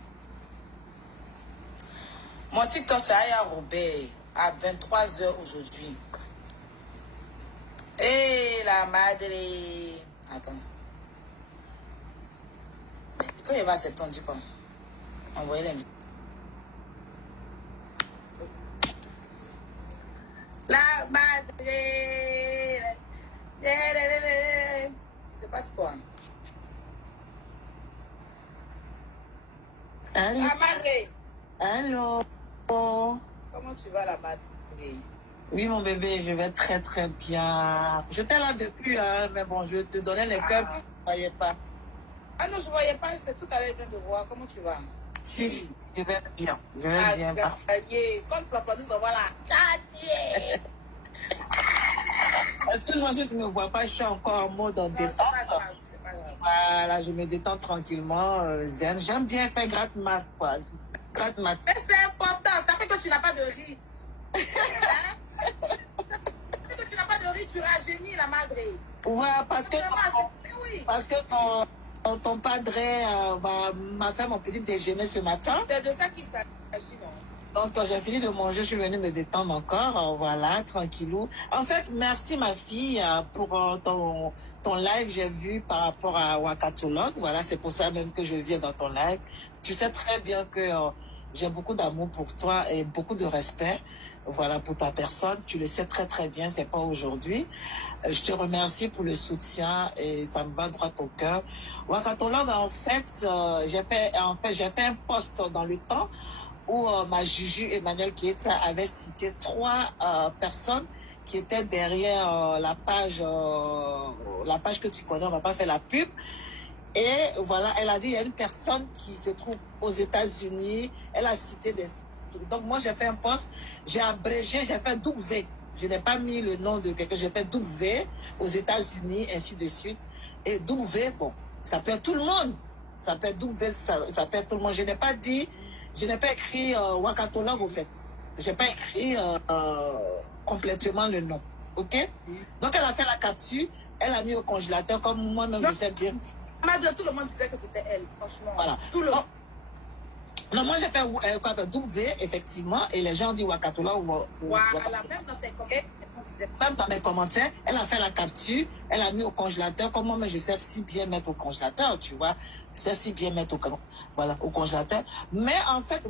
Mon TikTok, c'est Aya Robert. À 23h aujourd'hui. Et la madre. Attends. Quand il va accepter, on dit quoi? Envoyez l'invite. La madre. Il se passe quoi? Allô? La madre. Allô? Comment tu vas, la madre? Oui, mon bébé, je vais très très bien. J'étais là depuis, hein, mais bon, je te donnais les cœurs, tu ne voyais pas. Ah non, je ne voyais pas, c'est tout à l'heure de voir. Comment tu vas? Si, je vais bien. Je vais bien. Parfait. Quand tu l'applaudis, on voit la gagné. Excuse-moi si tu ne me vois pas, je suis encore en mode détente. C'est pas grave, c'est pas grave. Voilà, je me détends tranquillement, zen. J'aime bien faire gratte-masse, quoi. Gratte-masse. Mais c'est important, ça fait que tu n'as pas de rite. Hein? Ça fait que tu n'as pas de rite, tu rajeunis la madre. Ouais, parce que oui. ton padre m'a fait mon petit déjeuner ce matin. C'est de ça qu'il s'agit, non? Donc, quand j'ai fini de manger, je suis venue me détendre encore. Voilà, tranquillou. En fait, merci ma fille pour ton live. J'ai vu par rapport à Wakatolog. Voilà, c'est pour ça même que je viens dans ton live. Tu sais très bien que j'ai beaucoup d'amour pour toi et beaucoup de respect. Voilà, pour ta personne. Tu le sais très très bien, c'est pas aujourd'hui. Je te remercie pour le soutien et ça me va droit au cœur. Wakatolog, en fait, j'ai fait un post dans le temps où ma Juju Emmanuel Keita avait cité 3 personnes qui étaient derrière la page que tu connais, on va pas faire la pub. Et voilà, elle a dit il y a une personne qui se trouve aux États-Unis, elle a cité des... Donc moi j'ai fait un post, j'ai abrégé, j'ai fait W. Je n'ai pas mis le nom de quelqu'un, j'ai fait W aux États-Unis, ainsi de suite. Et W, bon, ça peut être tout le monde. Ça peut être W, ça peut être tout le monde. Je n'ai pas dit... Je n'ai pas écrit Wakatolog, au fait. Je n'ai pas écrit complètement le nom. OK? Donc, elle a fait la capture. Elle a mis au congélateur, comme moi-même, je sais bien. Tout le monde disait que c'était elle, franchement. Voilà. Tout le monde. Non, moi, j'ai fait W, effectivement, et les gens disent Wakatolog. Voilà, même dans tes commentaires. Même dans mes commentaires, elle a fait la capture, elle a mis au congélateur. Comme moi, je sais si bien mettre au congélateur, tu vois. Je sais si bien mettre au congélateur. Mais en fait,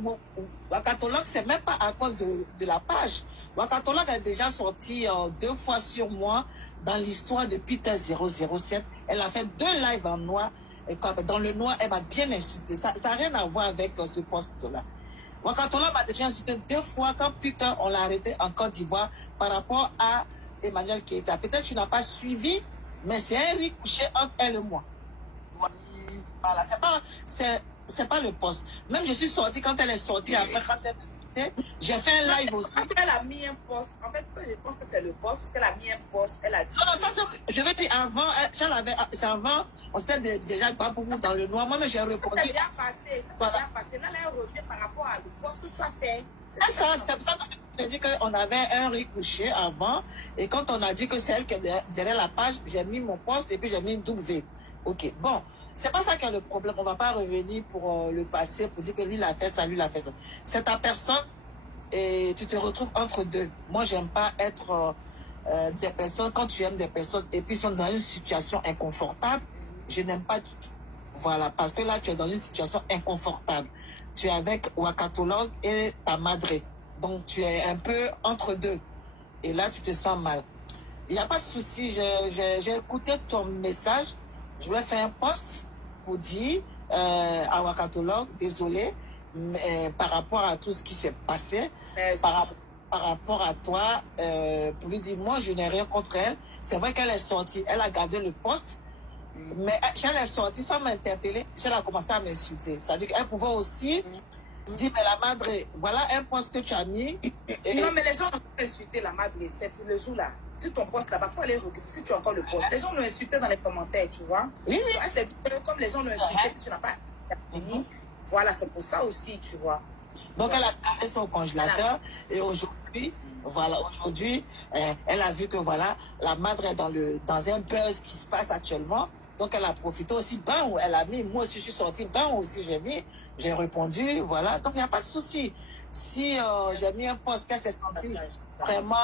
Wakatolog, c'est même pas à cause de la page. Wakatolog est déjà sorti 2 fois sur moi dans l'histoire de Peter 007. Elle a fait 2 lives en noir. Et dans le noir, elle m'a bien insulté. Ça n'a rien à voir avec ce poste-là. Wakatolog m'a déjà insulté 2 fois quand Peter, on l'a arrêté en Côte d'Ivoire par rapport à Emmanuel Keita. Peut-être que tu n'as pas suivi, mais c'est un riz couché entre elle et moi. Voilà, c'est pas le poste. Même je suis sortie quand elle est sortie après. insulté. J'ai fait un live aussi. Quand elle a mis un post, en fait, je pense que c'est le post, parce qu'elle a mis un post, elle a dit... Non, ça, je veux dire, avant, c'est avant, on s'était déjà pas beaucoup dans le noir. Moi, j'ai répondu. Ça s'est bien passé, ça s'est bien passé. Là, elle revient par rapport à le post que tu as fait. C'est ça, c'est pour ça que je dit qu'on avait un riz couché avant. Et quand on a dit que c'est elle qui est derrière la page, j'ai mis mon post et puis j'ai mis une double V. Ok, bon. C'est pas ça qui est le problème. On va pas revenir pour le passé, pour dire que lui l'a fait ça, lui l'a fait ça. C'est ta personne et tu te retrouves entre deux. Moi, j'aime pas être des personnes, quand tu aimes des personnes et puis sont dans une situation inconfortable, je n'aime pas du tout. Voilà, parce que là, tu es dans une situation inconfortable. Tu es avec Wakatolog et ta madre. Donc, tu es un peu entre deux. Et là, tu te sens mal. Il n'y a pas de souci. J'ai écouté ton message. Je vais faire un post pour dire à Wakatolog, désolé, mais, par rapport à tout ce qui s'est passé, par rapport à toi, pour lui dire, moi, je n'ai rien contre elle. C'est vrai qu'elle est sortie. Elle a gardé le poste. Mais elle est sortie sans m'interpeller. Elle a commencé à m'insulter. C'est-à-dire qu'elle pouvait aussi dire, mais la madre, voilà un poste que tu as mis. Et... Non, mais les gens ont insulté la madre, c'est pour le jour là. Si ton poste là-bas, il faut aller regarder si tu as encore le poste. Les gens l'ont insulté dans les commentaires, tu vois. Oui. C'est comme les gens l'ont insulté, tu n'as pas fini. Voilà, c'est pour ça aussi, tu vois. Donc, elle a gardé son congélateur et aujourd'hui, voilà, aujourd'hui, elle a vu que voilà, la madre est dans un buzz qui se passe actuellement. Donc, elle a profité aussi. Ben, elle a mis, moi aussi, je suis sortie. Ben, aussi, j'ai mis, j'ai répondu. Voilà. Donc, il n'y a pas de souci. Si j'ai mis un post qu'elle s'est sentie vraiment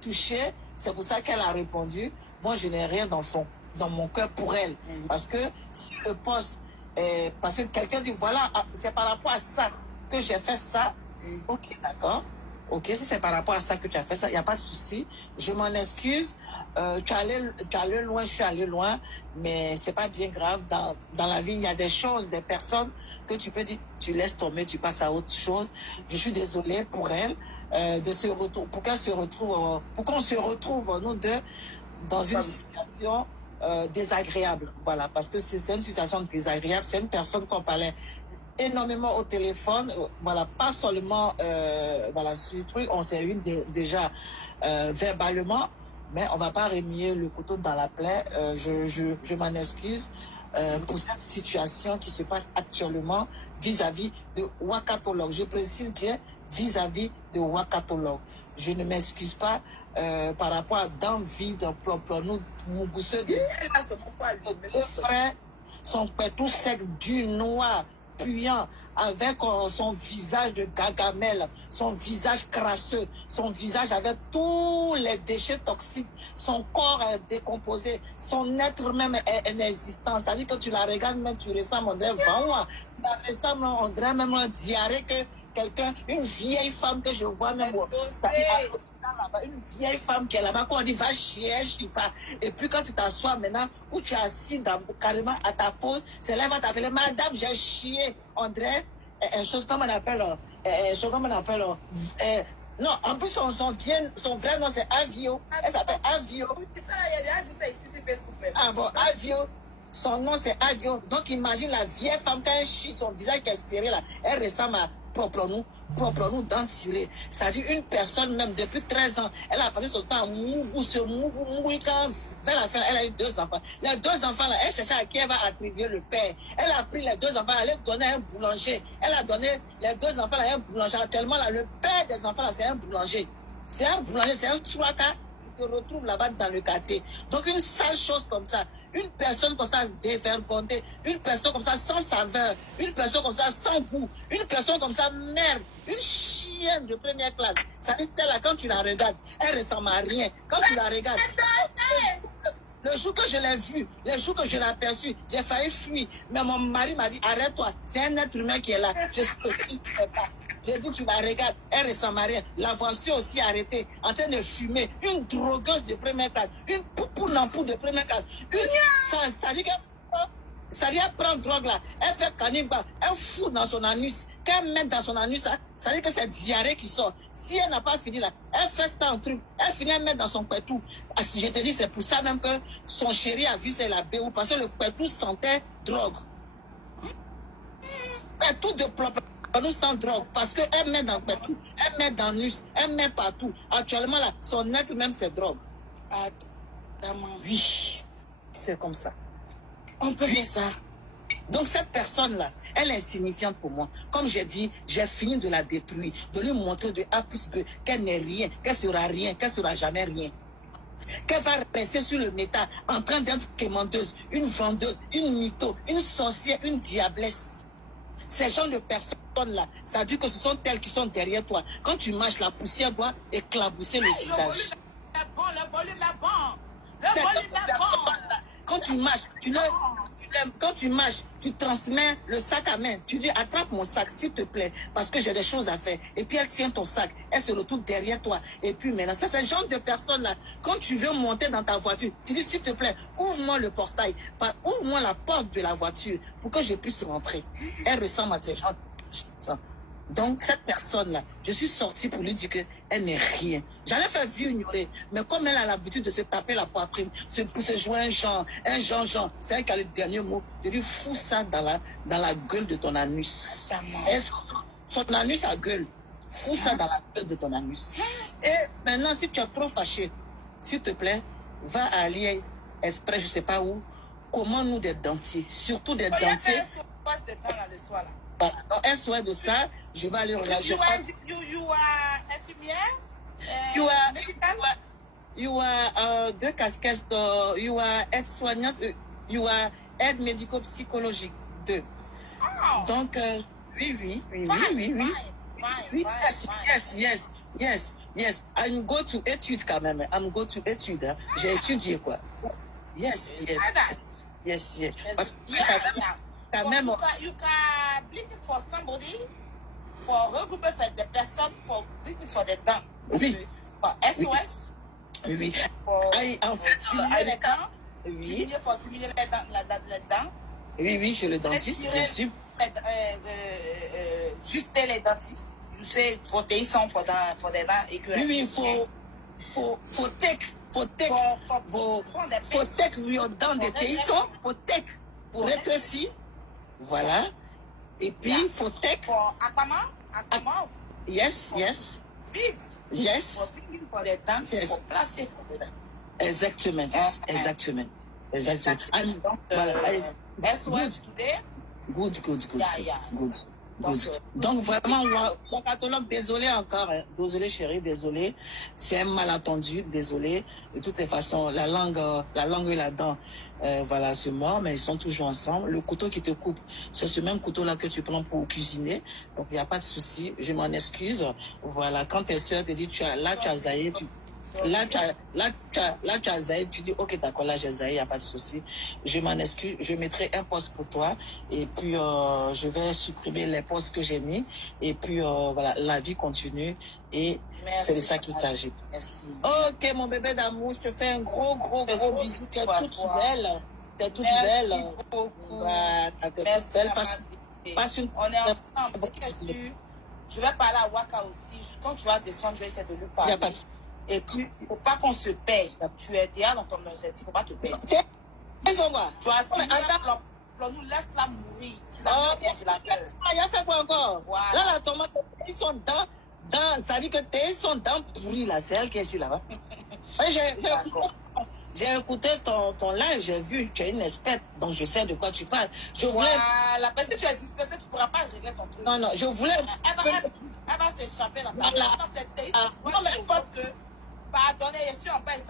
touchée, c'est pour ça qu'elle a répondu. Moi, je n'ai rien dans mon cœur pour elle. Parce que si le post, parce que quelqu'un dit, voilà, c'est par rapport à ça que j'ai fait ça. Ok, d'accord. Ok, si c'est par rapport à ça que tu as fait ça, il n'y a pas de souci. Je m'en excuse. Tu es allé loin, je suis allé loin, mais c'est pas bien grave. Dans la vie, il y a des choses, des personnes que tu peux dire, tu laisses tomber, tu passes à autre chose. Je suis désolée pour elle, pour qu'elle se retrouve, pour qu'on se retrouve, nous deux, dans une situation désagréable. Voilà, parce que c'est une situation désagréable. C'est une personne qu'on parlait énormément au téléphone, voilà, pas seulement voilà, sur le truc, on s'est eu déjà verbalement, mais on va pas remuer le couteau dans la plaie. Je m'en excuse pour cette situation qui se passe actuellement vis-à-vis de Wakatolog. Je précise bien vis-à-vis de Wakatolog. Je ne m'excuse pas par rapport à d'envie de propre nous bousseux de deux frères, son père tout sec du noir puant, avec son visage de gagamelle, son visage crasseux, son visage avec tous les déchets toxiques, son corps est décomposé, son être même est inexistant. C'est-à-dire que tu la regardes même, tu ressembles, on dirait vraiment, tu la ressembles, on dirait même un diarrhée que quelqu'un, une vieille femme que je vois même, une vieille femme qui est là-bas, quand on dit va chier, elle chie pas. Et puis quand tu t'assois maintenant, où tu es assis carrément à ta pause, c'est là, elle va t'appeler, madame, j'ai chié. On dirait, chose comme on appelle, non, en plus, son vrai nom, c'est Avio. Elle s'appelle Avio. Ah bon, Avio. Son nom, c'est Avio. Donc, imagine la vieille femme, quand elle chie, son visage qui est serré là, elle ressemble à propre nous dents tirées. C'est-à-dire une personne, même depuis 13 ans, elle a passé son temps à quand vers la fin, elle a eu 2 enfants. Les 2 enfants là, elle cherchait à qui elle va attribuer le père. Elle a pris les 2 enfants, elle a donné à un boulanger. Elle a donné les 2 enfants là à un boulanger. Actuellement là, le père des enfants là, c'est un boulanger. C'est un boulanger, c'est un souraka qui se retrouve là-bas dans le quartier. Donc une sale chose comme ça, une personne comme ça dévergondée, une personne comme ça sans saveur, une personne comme ça sans goût, une personne comme ça merde, une chienne de première classe. Ça dit là, quand tu la regardes, elle ressemble à rien. Quand tu la regardes, le jour que je l'ai vue, le jour que je l'ai aperçue, j'ai failli fuir. Mais mon mari m'a dit, arrête-toi, c'est un être humain qui est là. Je sais que tu ne fais pas. J'ai dit, tu la regardes, elle ressemble à rien. La voiture aussi arrêtée, en train de fumer. Une drogueuse de première classe, une poupou de première classe. Ça dit qu'elle prend drogue là, elle fait cannibale, elle fout dans son anus. Quand elle met dans son anus, ça dit que c'est diarrhée qui sort. Si elle n'a pas fini là, elle fait ça en truc, elle finit à mettre dans son pétou. Si je te dis, c'est pour ça même que son chéri a vu c'est la BO, parce que le pétou sentait drogue. Pétou de propre. nous sans drogue parce qu'elle met dans tout, elle met dans l'us, elle met partout. Actuellement, là, son être même, c'est drogue. Oui, c'est comme ça. On peut faire ça. Donc cette personne-là, elle est insignifiante pour moi. Comme j'ai dit, j'ai fini de la détruire, de lui montrer de A plus B qu'elle n'est rien, qu'elle sera rien, qu'elle sera jamais rien. Qu'elle va rester sur le métal en train d'être quémanteuse, une vendeuse, une mytho, une sorcière, une diablesse. Ces gens de personnes-là, c'est-à-dire que ce sont elles qui sont derrière toi. Quand tu marches, la poussière doit éclabousser le visage. Le volume est bon. Le volume est bon. Quand tu marches, quand tu marches, tu transmets le sac à main. Tu dis, attrape mon sac, s'il te plaît, parce que j'ai des choses à faire. Et puis elle tient ton sac, elle se retrouve derrière toi. Et puis maintenant, ça, c'est ce genre de personnes-là. Quand tu veux monter dans ta voiture, tu dis, s'il te plaît, ouvre-moi le portail, ouvre-moi la porte de la voiture pour que je puisse rentrer. Elle ressemble à ces gens. Donc, cette personne-là, je suis sortie pour lui dire qu'elle n'est rien. J'allais faire vieux ignorer, mais comme elle a l'habitude de se taper la poitrine, pour se jouer un Jean, c'est elle qui a le dernier mot. Je lui fous ça dans la gueule de ton anus. Son anus a gueule. Fous ça dans la gueule de ton anus. Et maintenant, si tu es trop fâché, s'il te plaît, va à AliExpress, je ne sais pas où, commande-nous des dentiers, surtout des dentiers. Voilà. Donc, un soin de ça, je vais aller regarder. You are infirmière? You are deux casquettes, you are aide-soignante, you are aide médico-psychologique. Deux. Oh. Donc, oui. Yes. I'm go to études quand même. I'm go to études. Hein. J'ai étudié quoi. Yes. Parce que quand même. You can blink it for somebody, for regrouper des personnes, for blink it for des dents. Oui. For SOS. Oui. En fait, les dents. Oui. Pour diminuer les dents. Oui, je le dentiste, bien sûr. Juste les dentistes. You say protection for des dents et que. Oui, faut take your dents de teison, faut take pour rétrécir. Voilà. Et puis, faut take. Pour aquamant. Yes. Beads. Yes. Pour les dents, pour placer. Exactement. Donc, SOS today. Good. Donc vraiment, Wakatolog, désolé encore, hein. Désolé chérie, désolé. C'est un malentendu, désolé. De toutes les façons, la langue et la dent, voilà, se mordent, mais ils sont toujours ensemble. Le couteau qui te coupe, c'est ce même couteau-là que tu prends pour cuisiner. Donc il n'y a pas de souci, je m'en excuse. Voilà, quand tes soeurs te disent, tu as zaï, Là, tu as zaï, tu dis, ok, d'accord, là, j'ai zaï, il n'y a pas de souci. Je m'en excuse, je mettrai un poste pour toi. Et puis, je vais supprimer les postes que j'ai mis. Et puis, voilà, la vie continue. Et c'est de ça qu'il s'agit. Merci. Ok, mon bébé d'amour, je te fais un gros bisou. Tu es toute belle. Tu es toute belle. Merci beaucoup. Voilà, tu es toute belle. On est ensemble. Je vais parler à Waka aussi. Quand tu vas descendre, je vais essayer de lui parler. Et puis, il ne faut pas qu'on se perde. Tu es déjà dans ton objectif, il ne faut pas te perdre. Tu as fini nous laisse-la mourir. Tu l'as mis au congélateur. Il a fait quoi encore? Voilà. Là, la tomate, ils sont ça dit que tes sont dans pourri, là. C'est elle qui est ici, là-bas. J'ai écouté ton live, j'ai vu, tu es une experte, donc je sais de quoi tu parles. Voilà, parce que tu es dispersé, tu ne pourras pas régler ton truc. Non, je voulais... Elle va s'échapper dans ta tête. Non, mais il faut que... Pardonnez, je suis en paix,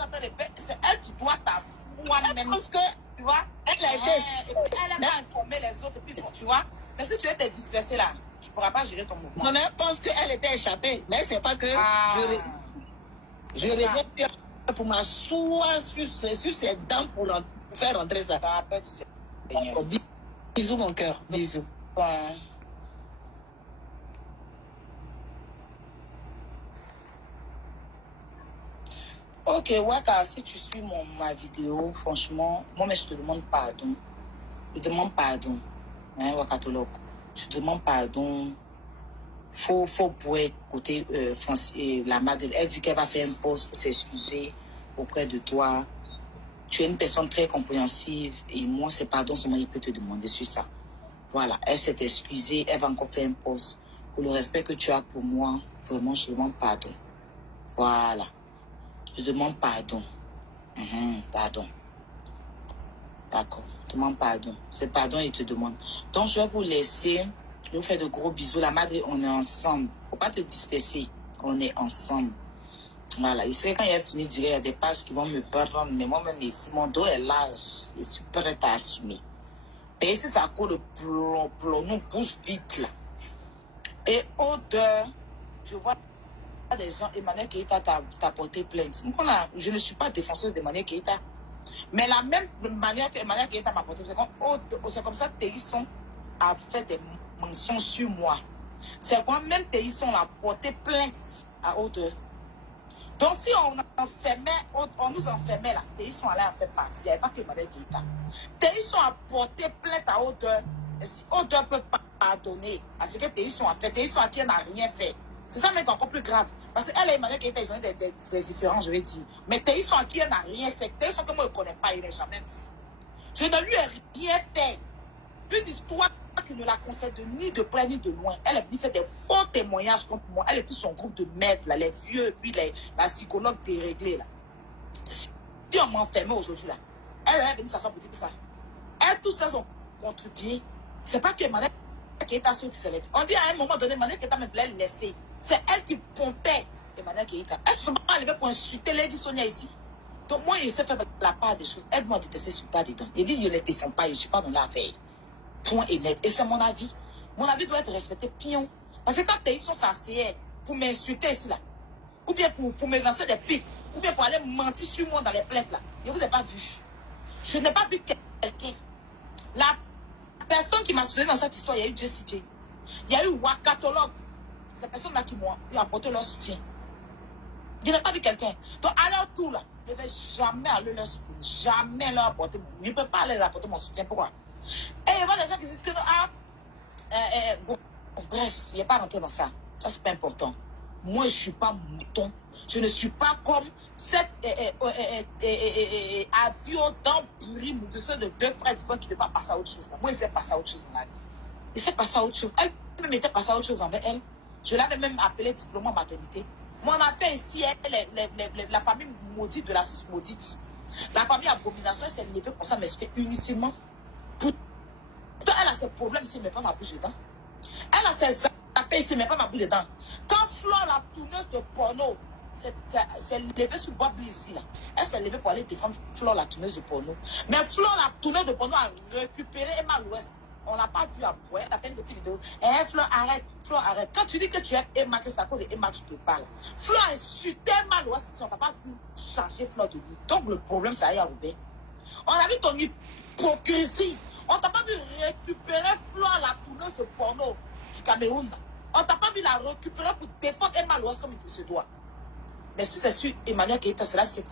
c'est elle qui doit t'asseoir même. Parce que, tu vois, elle a été... Elle va informer les autres, puis tu vois. Mais si tu es dispersé là, tu ne pourras pas gérer ton mouvement. Non, mais elle pense qu'elle était échappée. Mais c'est pas que je reviens pour m'asseoir sur ses dents pour faire rentrer ça. Bisous, mon cœur. Bisous. Ouais. Ok, Waka, si tu suis ma vidéo, franchement, moi, mais je te demande pardon. Je demande pardon. Hein, Wakatolog. Je demande pardon. Faut bouer côté français. La mère, elle dit qu'elle va faire un post pour s'excuser auprès de toi. Tu es une personne très compréhensive et moi, c'est pardon seulement il peut te demander sur ça. Voilà, elle s'est excusée, elle va encore faire un post pour le respect que tu as pour moi, vraiment, je demande pardon. Voilà. Je demande pardon. Pardon. D'accord. Je demande pardon. C'est pardon, il te demande. Donc, je vais vous laisser. Je vais vous faire de gros bisous. La madre, on est ensemble. Faut pas te disperser. On est ensemble. Voilà. Il serait quand il a fini de dire, il y a des pages qui vont me prendre. Mais moi-même, ici, mon dos est large. Je suis prête à assumer. Et ici, ça court de plomb. Nous bouge vite, là. Et odeur, je vois des gens, Emmanuel Keïta t'a porté plainte. Moi, là, je ne suis pas défenseuse d'Emmanuel Keïta. Mais la même manière que Emmanuel Keïta m'a porté plainte, c'est comme ça que Télisson a fait des mensonges sur moi. C'est quand même Télisson l'a porté plainte à odeur. Donc, si on nous enfermait là, Télisson allait en faire partie. Il n'y avait pas que Emmanuel Keïta. Télisson a porté plainte à odeur. Et si odeur peut pas pardonner à ce que Télisson a fait, Télisson à qui n'a rien fait. C'est ça même encore plus grave. Parce qu'elle et Emmanuel Keïta, ils ont des différences, je vais dire. Mais Télisson à qui elle n'a rien fait. Télisson que moi je ne connais pas, il n'est jamais vu. Je ne lui ai rien fait. Une histoire qui ne la concerne ni de près ni de loin. Elle est venue faire des faux témoignages contre moi. Elle et puis son groupe de maîtres, là, les vieux, et puis la psychologue déréglée. Là. Si on m'enfermait aujourd'hui, là, elle est venue s'asseoir pour dire ça. Elles tous elles ont contribué. C'est pas que Emmanuel Keïta ceux qui se lève. On dit à un moment donné, Emmanuel Keïta me voulait le laisser. C'est elle qui pompait Emmanuel Keïta. Elle se sont pas enlevée pour insulter Lady Sonia ici. Donc moi, je sais faire la part des choses. Aide-moi à détester, je ne suis pas dedans. Il dit, je ne les défends pas, je ne suis pas dans l'affaire. Point et net. Et c'est mon avis. Mon avis doit être respecté, pion. Parce que quand Télisson s'asseyait pour m'insulter ici, là, ou bien pour me lancer des pics, ou bien pour aller mentir sur moi dans les plaintes, là, je ne vous ai pas vu. Je n'ai pas vu quelqu'un. La personne qui m'a soutenu dans cette histoire, il y a eu Jessie J. Il y a eu Wakatologue. C'est ces personnes-là qui m'ont apporté leur soutien. Je n'ai pas vu quelqu'un. Donc, à leur tour, là, je ne vais jamais aller leur soutenir. Jamais leur apporter. Je ne peux pas les apporter mon soutien. Pourquoi? Et il y a des gens qui disent que bon, bref, il n'y a pas rentré dans ça. Ça, c'est pas important. Moi, je ne suis pas mouton. Je ne suis pas comme cet avion d'embourie de deux frères qui ne veut pas passer à autre chose. Moi, il s'est passé à autre chose dans la vie. Il s'est passé à autre chose. Elle même était passée à autre chose envers elle. Je l'avais même appelé diplôme en maternité. Mon affaire ici, la famille maudite de la sauce maudite. La famille abomination, elle s'est levée pour ça, mais c'était uniquement. Pourtant, elle a ses problèmes ici, mais pas ma bouche dedans. Elle a ses affaires ici, mais pas ma bouche dedans. Quand Flore, la tourneuse de porno, s'est levée sur Bob ici, là. Elle s'est levée pour aller défendre Flore, la tourneuse de porno. Mais Flore, la tourneuse de porno, a récupéré Emma l'Ouest. On l'a pas vu à Bois. Elle a fait une petite vidéo. Flore, arrête. Flore, arrête. Quand tu dis que tu aimes Emma, que c'est à cause de Emma, tu te parles. Flore a insulté Emma l'Ouest ici. On t'a pas vu changer Flore de lui. Donc, le problème, c'est à Roubaix. On a vu ton hypocrisie. On t'a pas vu récupérer Flore, la tourneuse de porno du Cameroun. On t'a pas vu la récupérer pour défendre Emma l'Ouest comme il se doit. Mais si c'est sur Emmanuel Keïta, c'est là c'est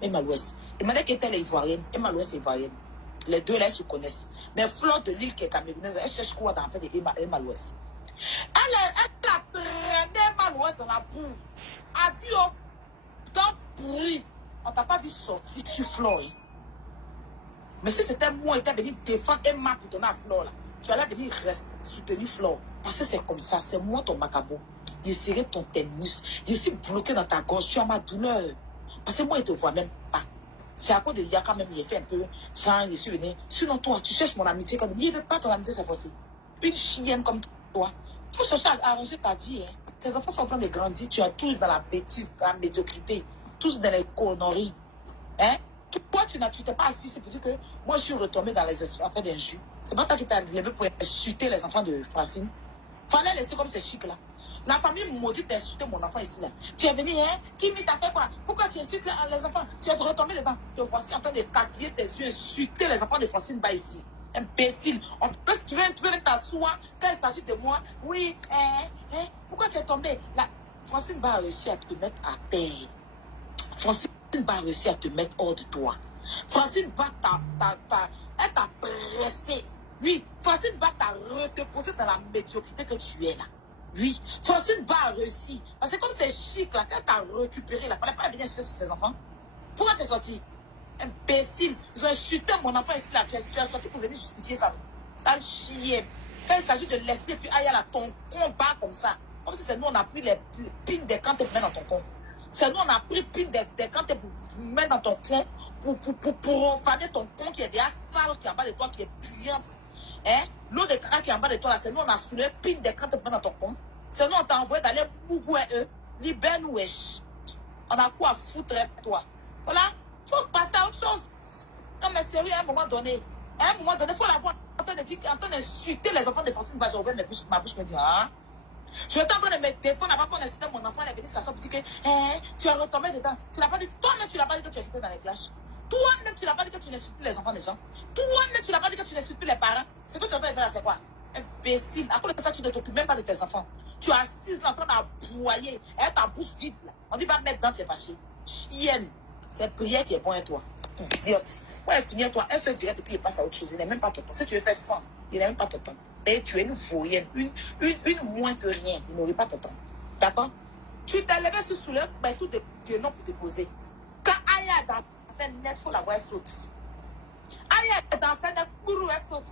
Emma l'Ouest. Emmanuel Keïta, elle est ivoirienne. Emma l'Ouest est ivoirienne. Les deux là, ils se connaissent. Mais Flore de l'île qui est camerounaise, elle cherche quoi dans l'affaire de Emma l'Ouest. Elle a traîné Emma l'Ouest dans la boue. A dit dans pourri. On t'a pas vu sortir sur Flore. Mais si c'était moi qui était venu défendre Emma pour donner à Flore, là, tu allais venir soutenir Flore. Parce que c'est comme ça, c'est moi ton macabo. Je serai ton ténus. Je suis bloqué dans ta gorge, tu as ma douleur. Parce que moi, il ne te voit même pas. C'est à cause de Yaka même, il a fait un peu, genre, je suis venu. Sinon, toi, tu cherches mon amitié comme il ne veut pas ton amitié cette fois-ci. Une chienne comme toi. Il faut chercher à arranger ta vie. Hein. Tes enfants sont en train de grandir, tu as tout dans la bêtise, dans la médiocrité, tous dans les conneries. Hein? Toi, tu t'es pas assis, c'est pour dire que moi, je suis retombée dans les affaires d'injures. C'est pas toi qui t'as levé pour insulter les enfants de Francine. Fallait laisser comme ces chics là. La famille maudite d'insulter mon enfant ici là. Tu es venu, hein? Qui t'a fait quoi? Pourquoi tu insultes les enfants? Tu es retombé dedans. Te voici en train de caquiller tes yeux, insulter les enfants de Francine bas ici. Imbécile. Si tu veux t'asseoir quand il s'agit de moi. Oui, pourquoi tu es tombé? Francine va réussir à te mettre à terre. Francine va réussir à te mettre hors de toi. Francine va elle t'a pressé. Oui, Francine va te poser dans la médiocrité que tu es là. Oui, Francine va réussir. Parce que comme c'est chic là, quand t'as récupéré là, il fallait pas venir insulter sur ses enfants. Pourquoi tu es sorti? Imbécile. Ils ont insulté mon enfant ici là. Tu es sorti pour venir justifier ça. Ça chier. Quand il s'agit de laisser, puis aïe, là, ton combat comme ça. Comme si c'est nous, on a pris les pins des cantes pour mettre dans ton compte. C'est nous, on a pris pins des cantes pour mettre dans ton compte, pour enfader ton compte qui est déjà sale, qui est en bas de toi, qui est brillante. Hein? L'eau de crack qui est en bas de toi, là, c'est nous, on a soulevé pin des cantes pour mettre dans ton compte. C'est nous, on t'a envoyé d'aller bougouer eux, libère-nous, wesh. On a quoi à foutre avec toi? Voilà, il faut passer à autre chose. Non, mais sérieux, à un moment donné, il faut l'avoir en train d'insulter les enfants de Francine. J'ai ouvert ma bouche, me dit, ah. Je suis en train de me défendre avant qu'on insulte mon enfant, elle est venue s'asseoir pour dire que tu as retombé dedans. Tu n'as pas dit, toi-même, tu n'as pas dit que tu as foutu dans les clashs. Toi-même, tu n'as pas dit que tu n'insultes plus les enfants des gens. Toi-même, tu n'as pas dit que tu n'insultes plus les parents. Ce que tu as fait là, c'est quoi? Imbécile. À cause de ça, tu ne t'occupes même pas de tes enfants. Tu es assise là en train d'aboyer. Et ta bouche vide là. On dit, va mettre dans tes fâchés. Chienne. C'est prière qui est bon à toi. Idiote. Ouais, finir toi, un seul direct et puis il passe à autre chose. Il n'est même pas ton temps. Si tu veux faire 100, il n'est même pas ton temps. Et tu es une voyenne, une moins que rien. Il n'aurait pas ton temps. D'accord? Tu t'es levé sur soulève, ben tout de non pour te poser. Quand Aya est dans fait net, il faut la voir saute. Aya est dans fait net, pour elle saute.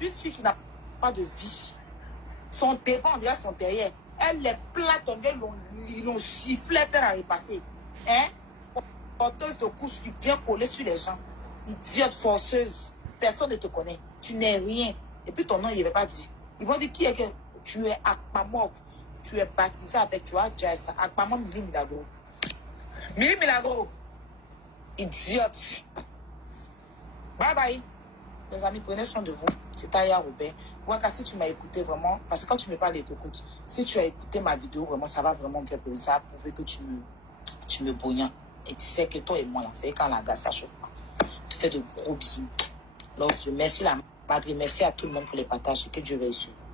Une fille qui n'a pas de vie. Son devant, on dirait son derrière. Elle les plate, ils l'ont giflé, faire à repasser. Hein? Porteuse de couche qui vient coller sur les gens. Idiote, forceuse. Personne ne te connaît. Tu n'es rien. Et puis ton nom, il ne va pas dire. Ils vont dire qui est que tu es Akpamov. Tu es baptisé avec, tu vois, Jaisa. Akpamov Mili Milagro. Mili Milagro. Idiote. Bye bye. Les amis, prenez soin de vous. C'est Taya Robert. Waka, si tu m'as écouté vraiment, parce que quand tu me parles, t'écoutes. Si tu as écouté ma vidéo, vraiment, ça va vraiment me faire plaisir. Ça va prouver que tu me bouillantes. Et tu sais que toi et moi, là, c'est quand la gars, ça choque pas. Tu fais de gros bisous. Love you. Merci la madre. Merci à tout le monde pour les partages. Que Dieu veille sur vous.